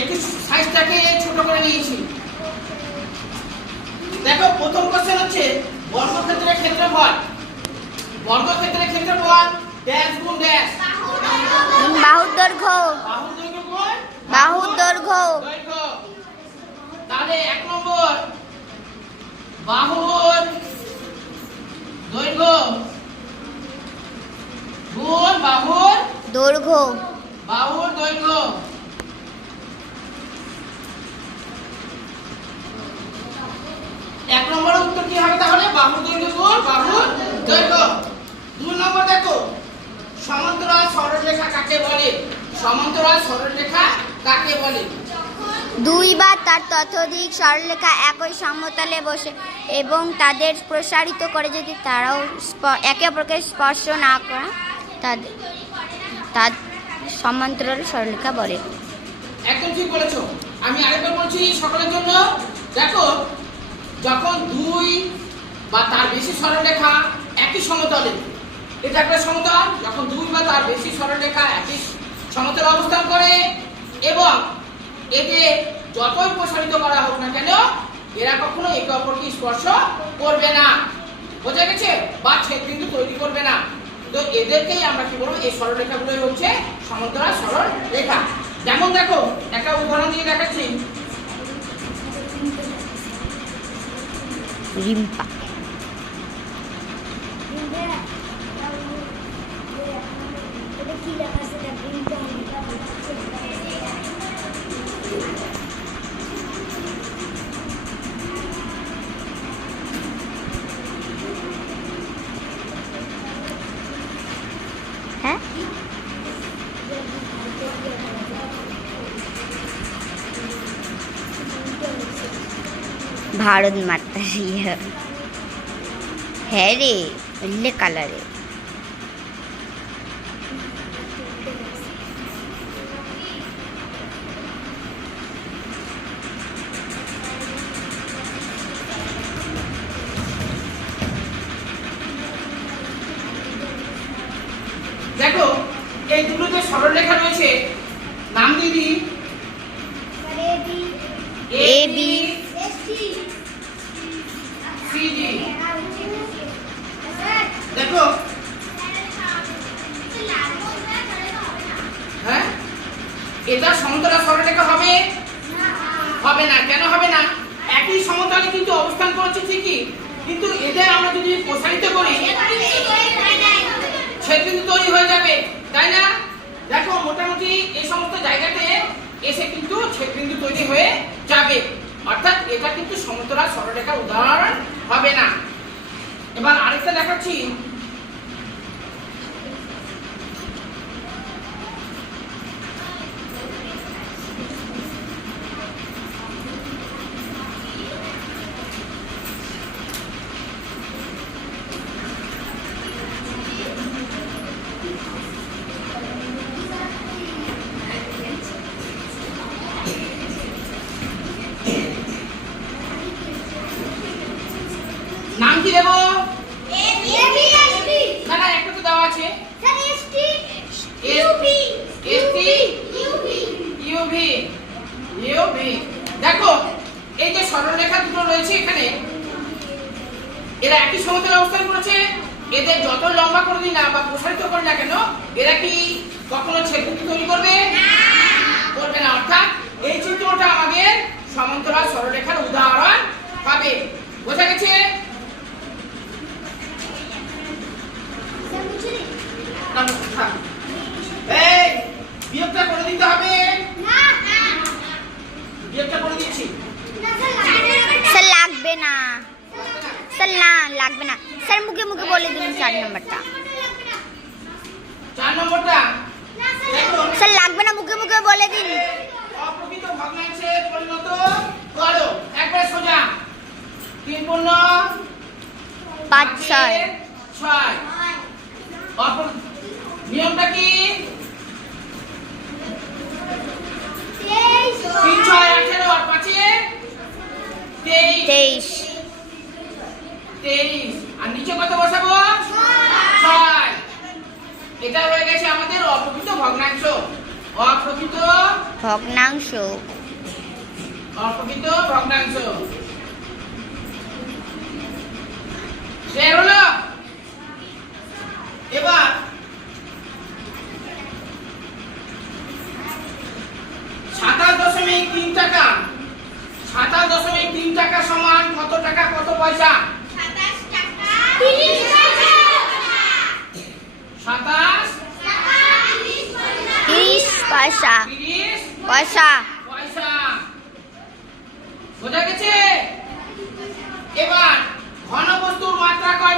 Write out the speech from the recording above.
একটু সাইজটাকে ছোট করে নিয়েছি। দেখো প্রথম কোশ্চেন হচ্ছে বর্গক্ষেত্রের ক্ষেত্রফল। বর্গক্ষেত্রের ক্ষেত্রফল ড্যাশ গুণ ড্যাশ। বাহুর দৈর্ঘ্য বাহুর দৈর্ঘ্য। তাহলে এক নম্বর বাহুর দৈর্ঘ্য গুণ বাহুর দৈর্ঘ্য। বাহুর দৈর্ঘ্য। কি হবে তাহলে? বাহুর দৈর্ঘ্য গুণ বাহুর দৈর্ঘ্য। দুই নম্বর দেখো সমান্তরাল সরলরেখা কাকে বলে? সমান্তরাল সরলরেখা কাকে বলে? দুই বা তার ততোধিক সরলরেখা একই সমতলে বসে এবং তাদের প্রসারিত করে যদি তারাও একে অপরকে স্পর্শ না করা তাদের তার সমান্তরাল সরলরেখা বলে। একদম ঠিক বলেছ। আমি আরেকবার বলছি সকলের জন্য। দেখো যখন দুই বা তার বেশি সরলরেখা একই সমতলে, এটা একটা সমতল, যখন দুই বা তার বেশি সরলরেখা একই সমতলে অবস্থান করে, এবং এদের যতই প্রসারিত করা হোক না কেন, এরা কখনো একে অপরকে স্পর্শ করবে না। বোঝা গেছে? বা ছেদ কিন্তু তৈরি করবে না। তো এদেরকেই আমরা কি বলব? এই সরলরেখাগুলোই হচ্ছে সমান্তরাল সরল রেখা যেমন দেখো, একটা উদাহরণ দিয়ে দেখাচ্ছি। রিম্পা হ্যাঁ ভারত মাতা ইয়ে হ্যাঁ রে অন্য কালারে দেখো এই দুটো যে সরলরেখা রয়েছে নাম দিয়ে দিই এ বি সিডি দেখো। হ্যাঁ? এটা সমতলা সরলরেখা হবে? হবে না। কেন হবে না? একই সমতলে কিন্তু অবস্থান করেছে ঠিকই। কিন্তু এদের আমরা যদি প্রসারিত করি ছেদবিন্দু তৈরি হয়ে যাবে। তাই না? দেখো, মোটামুটি এই সমস্ত জায়গাতে এসে কিন্তু ছেদবিন্দু তৈরি হয়ে অর্থাৎ এটা কিন্তু সমতলা সরলরেখার উদাহরণ হবে না। এবার আরেকটা দেখাচ্ছি নাম কি দেবো না না একটা তো দেওয়া আছে ইউভি ইউভি দেখো এই যে সরলরেখা দুটো রয়েছে এখানে এরা একই সমতলে অবস্থান করেছে এদের যত লম্বা করে দিই না বা প্রসারিত করি না কেন এরা কি কখনো ছেদবিন্দু তৈরি করবে? করবে না। অর্থাৎ এই চিত্রটা আমাদের সমান্তরাল সরলরেখার উদাহরণ হবে বোঝা গেছে? না, না, থাক। এই বিয়োগটা করে দিতে হবে। বিয়োগটা করে দিচ্ছি স্যার লাগবে না। স্যার না। লাগবে না। স্যার মুখে মুখে বলে দিন চার নম্বরটা। চার নম্বরটা? স্যার লাগবে না মুখে মুখে বলে দিন। অপ্রকৃত ভগ্নাংশে পরিণত করো। একবার সোজা। তিন পূর্ণ। পাঁচ ছয়। ছয়। অপর নিয়মটা কি? এটা হয়ে গেছে আমাদের অপ্রকৃত ভগ্নাংশ। অপ্রকৃত ভগ্নাংশ। অপ্রকৃত ভগ্নাংশ। শেয়ার হলো এবার সাতাশ দশমিক তিন টাকা। সাতাশ দশমিক তিন টাকা সমান কত টাকা কত পয়সা। সাতাশ পয়সা। পয়সা। পয়সা। বোঝা গেছে? এবার ঘনবস্তুর মাত্রা কয়টি